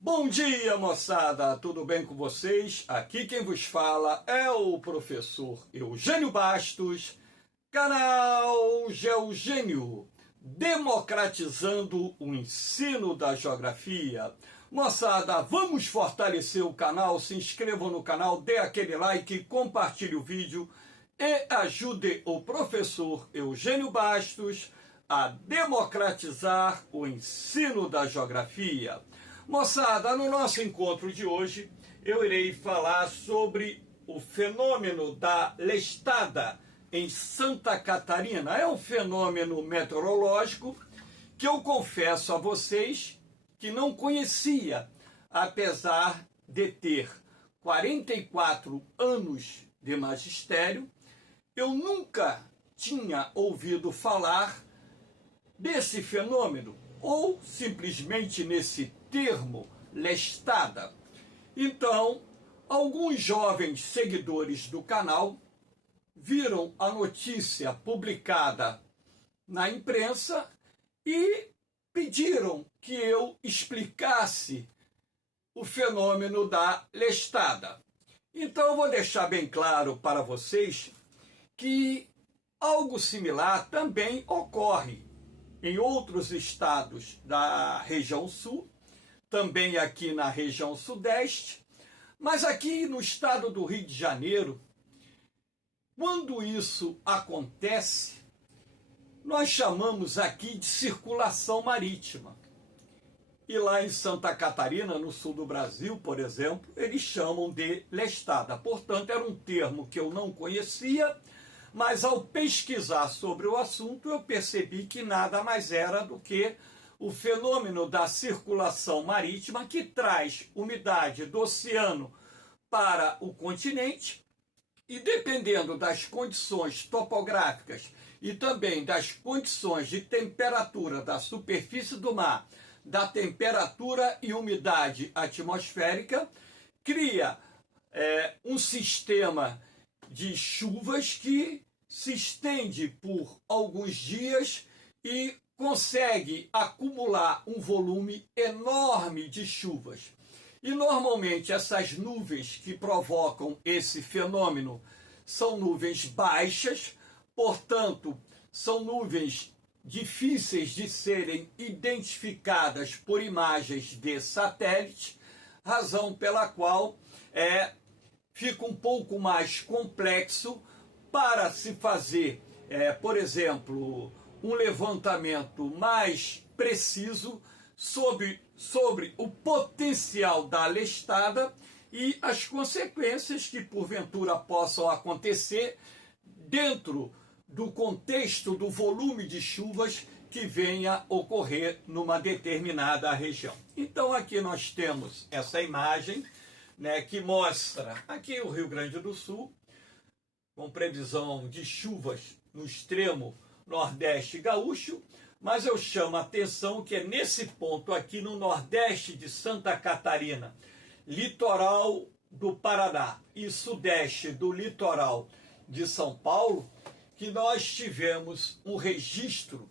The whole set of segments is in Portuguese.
Bom dia, moçada! Tudo bem com vocês? Aqui quem vos fala é o professor Eugênio Bastos, canal Geogênio, democratizando o ensino da geografia. Moçada, vamos fortalecer o canal, se inscrevam no canal, dê aquele like, compartilhe o vídeo e ajude o professor Eugênio Bastos a democratizar o ensino da geografia. Moçada, no nosso encontro de hoje, eu irei falar sobre o fenômeno da lestada em Santa Catarina. É um fenômeno meteorológico que eu confesso a vocês que não conhecia, apesar de ter 44 anos de magistério, eu nunca tinha ouvido falar desse fenômeno, ou simplesmente nesse termo, lestada. Então, alguns jovens seguidores do canal viram a notícia publicada na imprensa e pediram que eu explicasse o fenômeno da lestada. Então, eu vou deixar bem claro para vocês que algo similar também ocorre em outros estados da região sul, também aqui na região sudeste, mas aqui no estado do Rio de Janeiro, quando isso acontece, nós chamamos aqui de circulação marítima. E lá em Santa Catarina, no sul do Brasil, por exemplo, eles chamam de lestada. Portanto, era um termo que eu não conhecia, mas ao pesquisar sobre o assunto, eu percebi que nada mais era do que o fenômeno da circulação marítima que traz umidade do oceano para o continente e, dependendo das condições topográficas e também das condições de temperatura da superfície do mar, da temperatura e umidade atmosférica, cria um sistema de chuvas que se estende por alguns dias e consegue acumular um volume enorme de chuvas. E normalmente essas nuvens que provocam esse fenômeno são nuvens baixas, portanto, são nuvens difíceis de serem identificadas por imagens de satélite, razão pela qual fica um pouco mais complexo para se fazer, por exemplo, um levantamento mais preciso sobre o potencial da lestada e as consequências que porventura possam acontecer dentro do contexto do volume de chuvas que venha ocorrer numa determinada região. Então aqui nós temos essa imagem, que mostra aqui o Rio Grande do Sul, com previsão de chuvas no extremo nordeste gaúcho, mas eu chamo a atenção que é nesse ponto aqui no nordeste de Santa Catarina, litoral do Paraná e sudeste do litoral de São Paulo, que nós tivemos um registro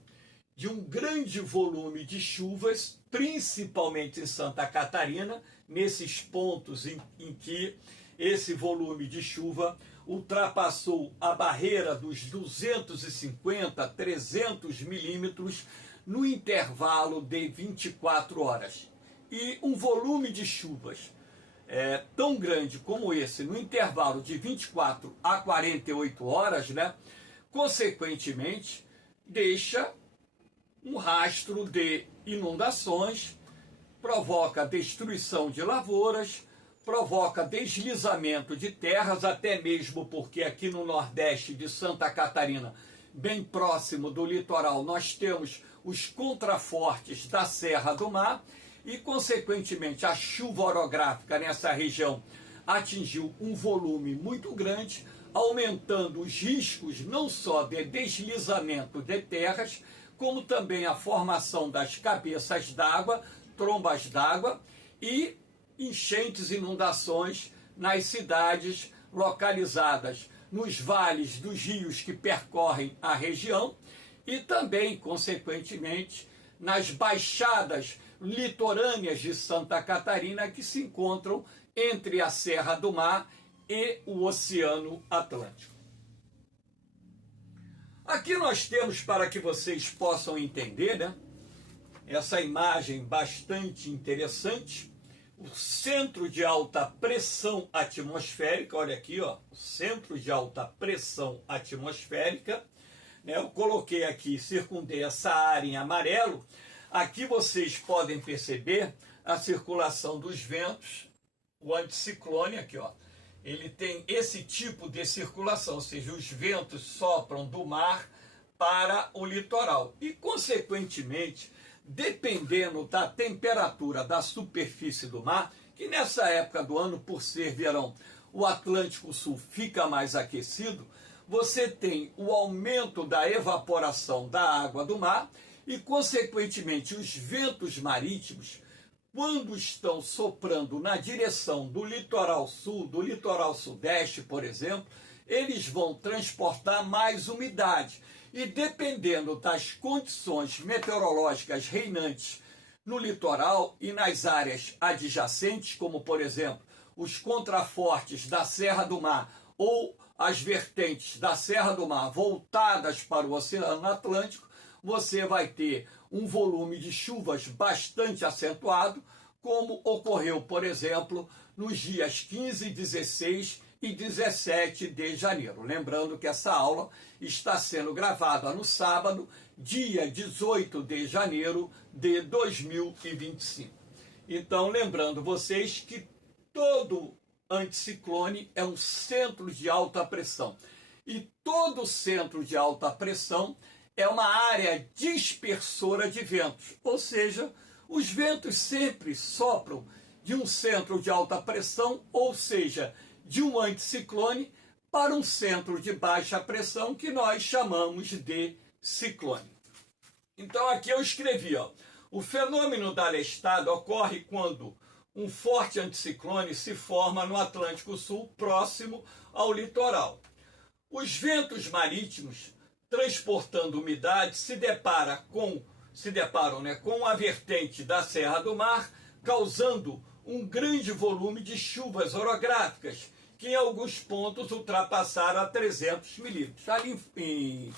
de um grande volume de chuvas, principalmente em Santa Catarina, nesses pontos em que esse volume de chuva ultrapassou a barreira dos 250, 300 milímetros no intervalo de 24 horas. E um volume de chuvas tão grande como esse, no intervalo de 24 a 48 horas, consequentemente, deixa um rastro de inundações, provoca destruição de lavouras, provoca deslizamento de terras, até mesmo porque aqui no nordeste de Santa Catarina, bem próximo do litoral, nós temos os contrafortes da Serra do Mar e, consequentemente, a chuva orográfica nessa região atingiu um volume muito grande, aumentando os riscos não só de deslizamento de terras, como também a formação das cabeças d'água, trombas d'água e enchentes e inundações nas cidades localizadas nos vales dos rios que percorrem a região e também, consequentemente, nas baixadas litorâneas de Santa Catarina que se encontram entre a Serra do Mar e o Oceano Atlântico. Aqui nós temos, para que vocês possam entender, né, essa imagem bastante interessante, o centro de alta pressão atmosférica. Olha aqui, ó, o centro de alta pressão atmosférica, né, eu coloquei aqui, circundei essa área em amarelo. Aqui vocês podem perceber a circulação dos ventos, o anticiclone aqui, ó. Ele tem esse tipo de circulação, ou seja, os ventos sopram do mar para o litoral. E, consequentemente, dependendo da temperatura da superfície do mar, que nessa época do ano, por ser verão, o Atlântico Sul fica mais aquecido, você tem o aumento da evaporação da água do mar e, consequentemente, os ventos marítimos, quando estão soprando na direção do litoral sul, do litoral sudeste, por exemplo, eles vão transportar mais umidade. E dependendo das condições meteorológicas reinantes no litoral e nas áreas adjacentes, como, por exemplo, os contrafortes da Serra do Mar ou as vertentes da Serra do Mar voltadas para o Oceano Atlântico, você vai ter um volume de chuvas bastante acentuado, como ocorreu, por exemplo, nos dias 15, 16 e 17 de janeiro. Lembrando que essa aula está sendo gravada no sábado, dia 18 de janeiro de 2025. Então, lembrando vocês que todo anticiclone é um centro de alta pressão. E todo centro de alta pressão é uma área dispersora de ventos, ou seja, os ventos sempre sopram de um centro de alta pressão, ou seja, de um anticiclone, para um centro de baixa pressão que nós chamamos de ciclone. Então aqui eu escrevi, ó, o fenômeno da lestada ocorre quando um forte anticiclone se forma no Atlântico Sul, próximo ao litoral. Os ventos marítimos transportando umidade se deparam com a vertente da Serra do Mar, causando um grande volume de chuvas orográficas, que em alguns pontos ultrapassaram a 300 milímetros. Ali em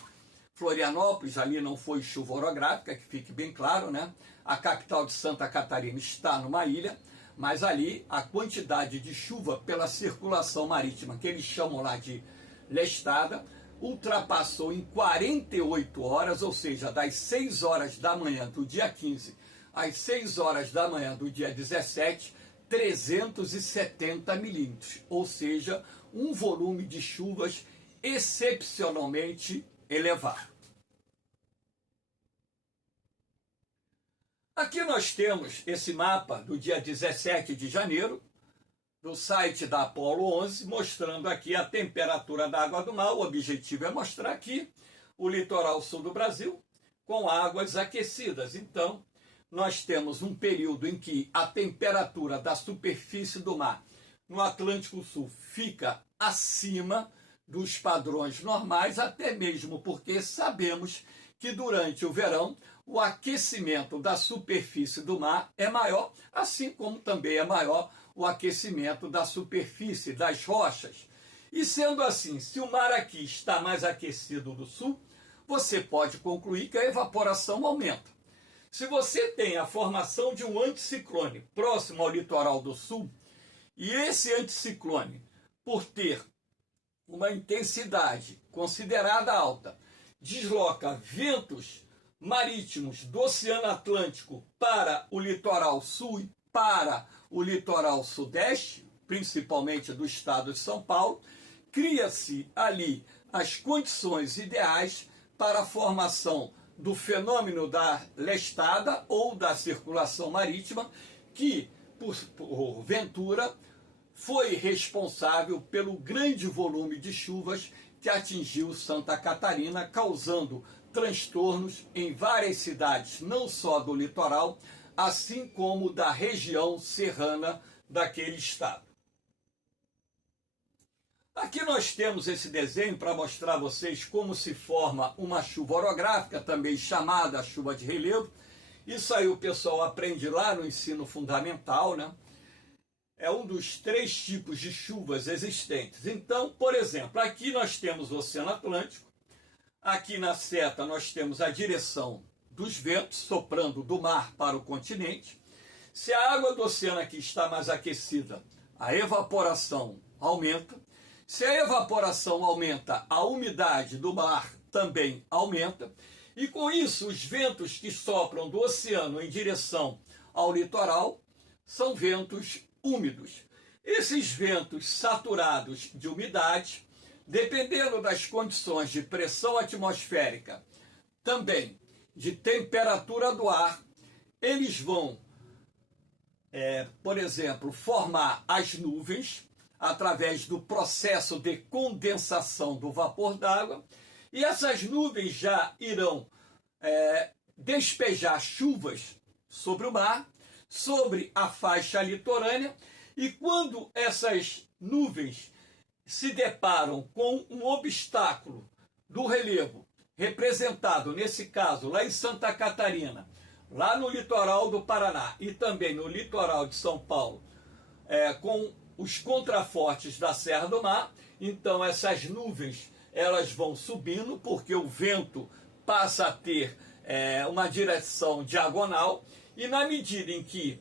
Florianópolis, ali não foi chuva orográfica, que fique bem claro, né? A capital de Santa Catarina está numa ilha, mas ali a quantidade de chuva pela circulação marítima, que eles chamam lá de lestada, ultrapassou em 48 horas, ou seja, das 6 horas da manhã do dia 15 às 6 horas da manhã do dia 17, 370 milímetros, ou seja, um volume de chuvas excepcionalmente elevado. Aqui nós temos esse mapa do dia 17 de janeiro, do site da Apolo 11, mostrando aqui a temperatura da água do mar. O objetivo é mostrar aqui o litoral sul do Brasil com águas aquecidas. Então, nós temos um período em que a temperatura da superfície do mar no Atlântico Sul fica acima dos padrões normais, até mesmo porque sabemos que durante o verão o aquecimento da superfície do mar é maior, assim como também é maior o aquecimento da superfície das rochas. E sendo assim, se o mar aqui está mais aquecido do sul, você pode concluir que a evaporação aumenta. Se você tem a formação de um anticiclone próximo ao litoral do sul, e esse anticiclone, por ter uma intensidade considerada alta, desloca ventos marítimos do Oceano Atlântico para o litoral sul e para o litoral sudeste, principalmente do estado de São Paulo, cria-se ali as condições ideais para a formação do fenômeno da lestada ou da circulação marítima, que, por ventura, foi responsável pelo grande volume de chuvas que atingiu Santa Catarina, causando transtornos em várias cidades, não só do litoral, assim como da região serrana daquele estado. Aqui nós temos esse desenho para mostrar a vocês como se forma uma chuva orográfica, também chamada chuva de relevo. Isso aí o pessoal aprende lá no ensino fundamental, né? É um dos 3 tipos de chuvas existentes. Então, por exemplo, aqui nós temos o Oceano Atlântico, aqui na seta nós temos a direção dos ventos soprando do mar para o continente. Se a água do oceano aqui está mais aquecida, a evaporação aumenta. Se a evaporação aumenta, a umidade do mar também aumenta. E com isso, os ventos que sopram do oceano em direção ao litoral são ventos úmidos. Esses ventos saturados de umidade, dependendo das condições de pressão atmosférica, também de temperatura do ar, eles vão, por exemplo, formar as nuvens através do processo de condensação do vapor d'água, e essas nuvens já irão despejar chuvas sobre o mar, sobre a faixa litorânea, e quando essas nuvens se deparam com um obstáculo do relevo, representado, nesse caso, lá em Santa Catarina, lá no litoral do Paraná e também no litoral de São Paulo, com os contrafortes da Serra do Mar, então essas nuvens elas vão subindo, porque o vento passa a ter uma direção diagonal, e na medida em que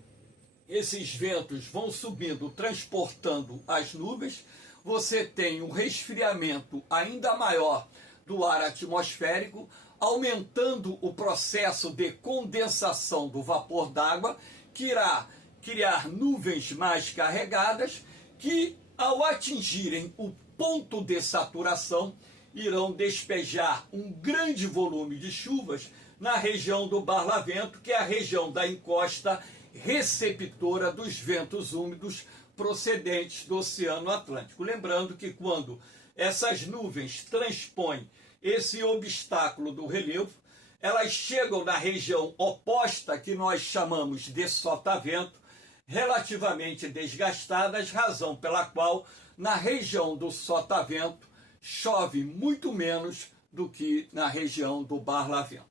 esses ventos vão subindo, transportando as nuvens, você tem um resfriamento ainda maior do ar atmosférico, aumentando o processo de condensação do vapor d'água, que irá criar nuvens mais carregadas, que ao atingirem o ponto de saturação, irão despejar um grande volume de chuvas na região do Barlavento, que é a região da encosta receptora dos ventos úmidos procedentes do Oceano Atlântico. Lembrando que quando essas nuvens transpõem esse obstáculo do relevo, elas chegam na região oposta, que nós chamamos de sotavento, relativamente desgastadas, razão pela qual na região do sotavento chove muito menos do que na região do Barlavento.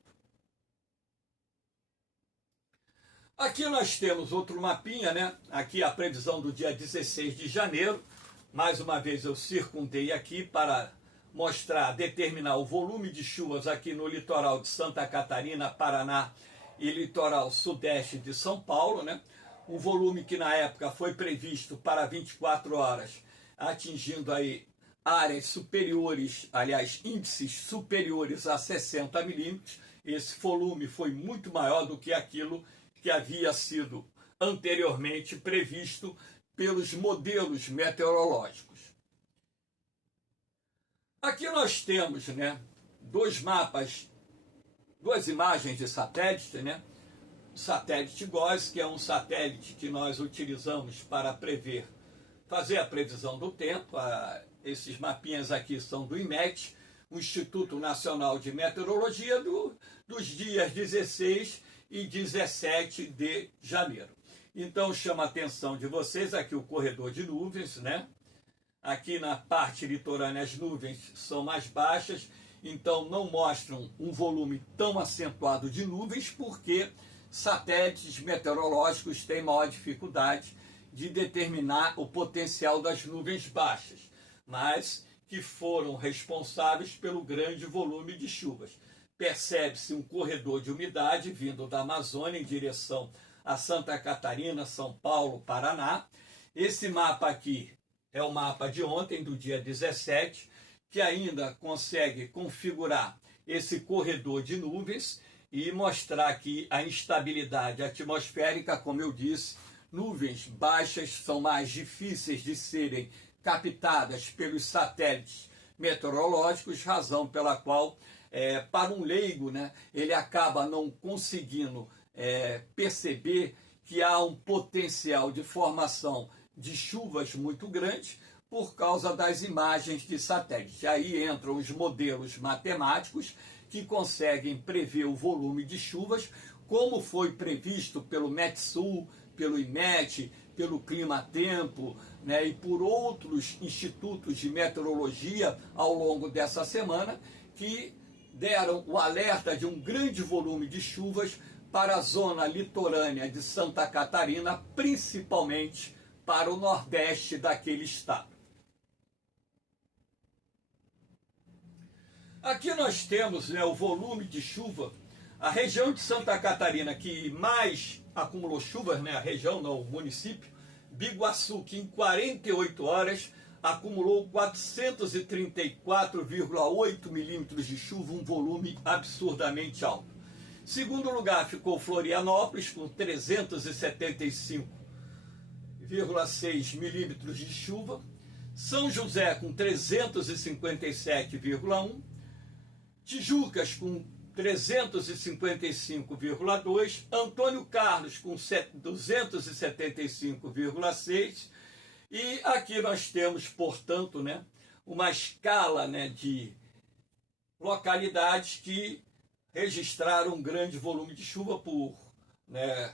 Aqui nós temos outro mapinha, né? Aqui a previsão do dia 16 de janeiro. Mais uma vez eu circundei aqui para mostrar, determinar o volume de chuvas aqui no litoral de Santa Catarina, Paraná e litoral sudeste de São Paulo, né? Um volume que na época foi previsto para 24 horas, atingindo aí áreas superiores, aliás, índices superiores a 60 milímetros. Esse volume foi muito maior do que aquilo que havia sido anteriormente previsto pelos modelos meteorológicos. Aqui nós temos, né, dois mapas, duas imagens de satélite, né? O satélite GOES, que é um satélite que nós utilizamos para fazer a previsão do tempo. Esses mapinhas aqui são do IMET, o Instituto Nacional de Meteorologia, dos dias 16 e 17 de janeiro. Então chama a atenção de vocês aqui o corredor de nuvens, né? Aqui na parte litorânea as nuvens são mais baixas, então não mostram um volume tão acentuado de nuvens, porque satélites meteorológicos têm maior dificuldade de determinar o potencial das nuvens baixas, mas que foram responsáveis pelo grande volume de chuvas. Percebe-se um corredor de umidade vindo da Amazônia em direção a Santa Catarina, São Paulo, Paraná. Esse mapa aqui é o mapa de ontem, do dia 17, que ainda consegue configurar esse corredor de nuvens e mostrar aqui a instabilidade atmosférica. Como eu disse, nuvens baixas são mais difíceis de serem captadas pelos satélites meteorológicos, razão pela qual, para um leigo, né, ele acaba não conseguindo perceber que há um potencial de formação de chuvas muito grande por causa das imagens de satélite. Aí entram os modelos matemáticos que conseguem prever o volume de chuvas, como foi previsto pelo Metsul, pelo IMET, pelo Climatempo, né, e por outros institutos de meteorologia ao longo dessa semana, que deram o alerta de um grande volume de chuvas para a zona litorânea de Santa Catarina, principalmente para o nordeste daquele estado. Aqui nós temos, né, o volume de chuva. A região de Santa Catarina que mais acumulou chuvas, né, a região, não, o município, Biguaçu, que em 48 horas acumulou 434,8 milímetros de chuva, um volume absurdamente alto. Segundo lugar ficou Florianópolis, com 375,6 milímetros de chuva. São José, com 357,1. Tijucas, com 355,2. Antônio Carlos, com 275,6. E aqui nós temos, portanto, né, uma escala, né, de localidades que registraram um grande volume de chuva. Por, né,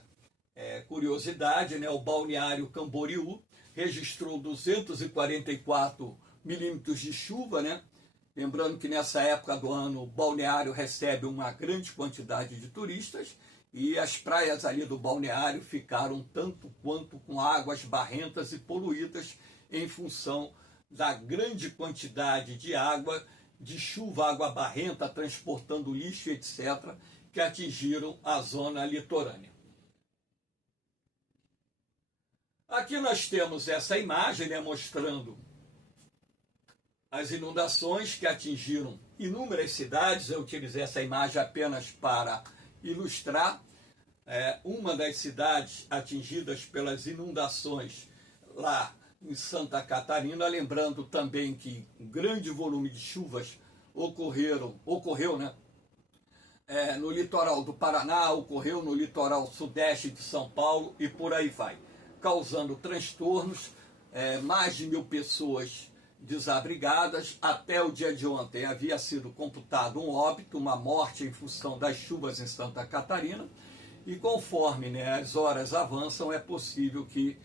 curiosidade, né, o Balneário Camboriú registrou 244 milímetros de chuva, né? Lembrando que nessa época do ano o balneário recebe uma grande quantidade de turistas e as praias ali do balneário ficaram tanto quanto com águas barrentas e poluídas em função da grande quantidade de água, de chuva, água barrenta, transportando lixo, etc., que atingiram a zona litorânea. Aqui nós temos essa imagem, né, mostrando as inundações que atingiram inúmeras cidades. Eu utilizei essa imagem apenas para ilustrar uma das cidades atingidas pelas inundações lá em Santa Catarina, lembrando também que um grande volume de chuvas ocorreu, né, no litoral do Paraná, ocorreu no litoral sudeste de São Paulo e por aí vai, causando transtornos, mais de 1.000 pessoas desabrigadas. Até o dia de ontem havia sido computado um óbito, uma morte em função das chuvas em Santa Catarina, e conforme, né, as horas avançam, é possível que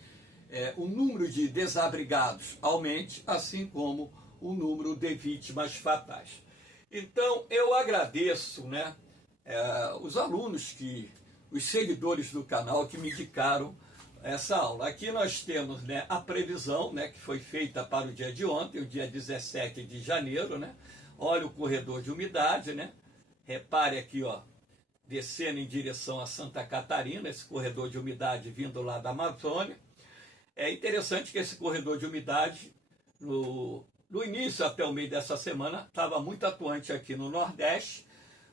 o número de desabrigados aumente, assim como o número de vítimas fatais. Então eu agradeço, né, os alunos, os seguidores do canal que me indicaram essa aula. Aqui nós temos, né, a previsão, né, que foi feita para o dia de ontem, o dia 17 de janeiro, né? Olha o corredor de umidade, né? Repare aqui, ó, descendo em direção a Santa Catarina, esse corredor de umidade vindo lá da Amazônia. É interessante que esse corredor de umidade, no início até o meio dessa semana, estava muito atuante aqui no Nordeste,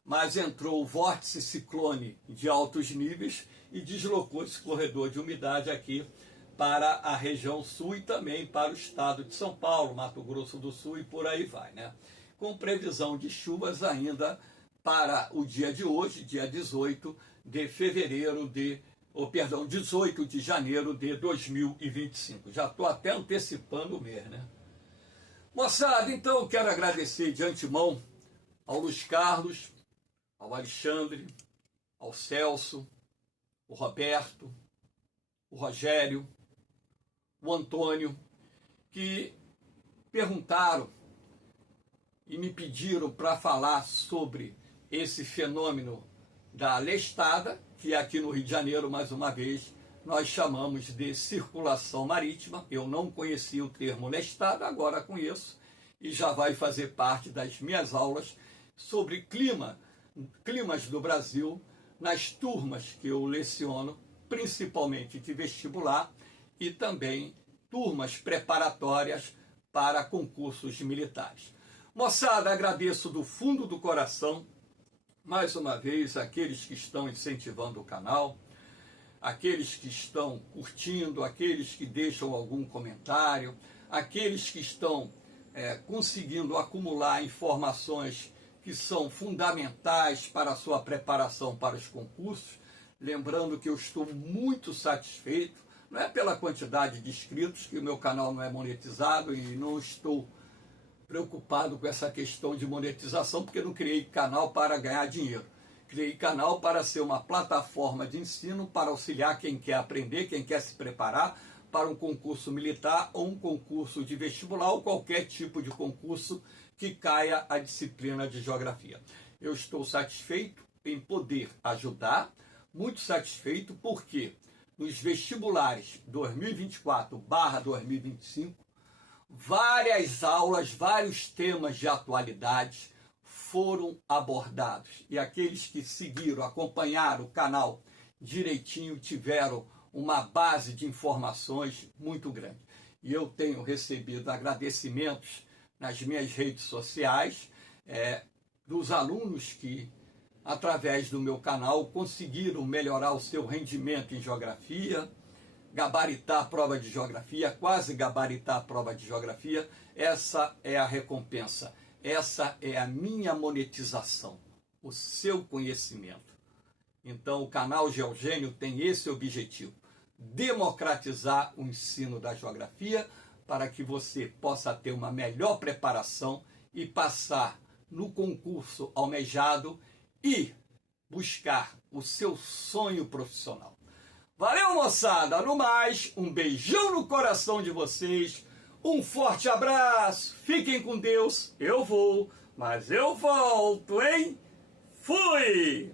mas entrou o vórtice ciclone de altos níveis e deslocou esse corredor de umidade aqui para a região sul e também para o estado de São Paulo, Mato Grosso do Sul e por aí vai, né? Com previsão de chuvas ainda para o dia de hoje, dia 18 de fevereiro 18 de janeiro de 2025. Já estou até antecipando o mês, né? Moçada, então eu quero agradecer de antemão ao Luiz Carlos, ao Alexandre, ao Celso, o Roberto, o Rogério, o Antônio, que perguntaram e me pediram para falar sobre esse fenômeno da lestada, que aqui no Rio de Janeiro, mais uma vez, nós chamamos de circulação marítima. Eu não conhecia o termo lestada, agora conheço, e já vai fazer parte das minhas aulas sobre climas do Brasil, nas turmas que eu leciono, principalmente de vestibular, e também turmas preparatórias para concursos militares. Moçada, agradeço do fundo do coração, mais uma vez, aqueles que estão incentivando o canal, aqueles que estão curtindo, aqueles que deixam algum comentário, aqueles que estão conseguindo acumular informações que são fundamentais para a sua preparação para os concursos. Lembrando que eu estou muito satisfeito, não é pela quantidade de inscritos, que o meu canal não é monetizado e não estou preocupado com essa questão de monetização, porque não criei canal para ganhar dinheiro. Criei canal para ser uma plataforma de ensino para auxiliar quem quer aprender, quem quer se preparar para um concurso militar ou um concurso de vestibular ou qualquer tipo de concurso que caia a disciplina de geografia. Eu estou satisfeito em poder ajudar, muito satisfeito porque nos vestibulares 2024/2025, várias aulas, vários temas de atualidade foram abordados. E aqueles que seguiram, acompanharam o canal direitinho, tiveram uma base de informações muito grande. E eu tenho recebido agradecimentos nas minhas redes sociais dos alunos que, através do meu canal, conseguiram melhorar o seu rendimento em geografia, gabaritar a prova de geografia, quase gabaritar a prova de geografia. Essa é a recompensa, essa é a minha monetização, o seu conhecimento. Então o canal Geogênio tem esse objetivo: democratizar o ensino da geografia para que você possa ter uma melhor preparação e passar no concurso almejado e buscar o seu sonho profissional. Valeu, moçada! No mais, um beijão no coração de vocês, um forte abraço, fiquem com Deus, eu vou, mas eu volto, hein? Fui!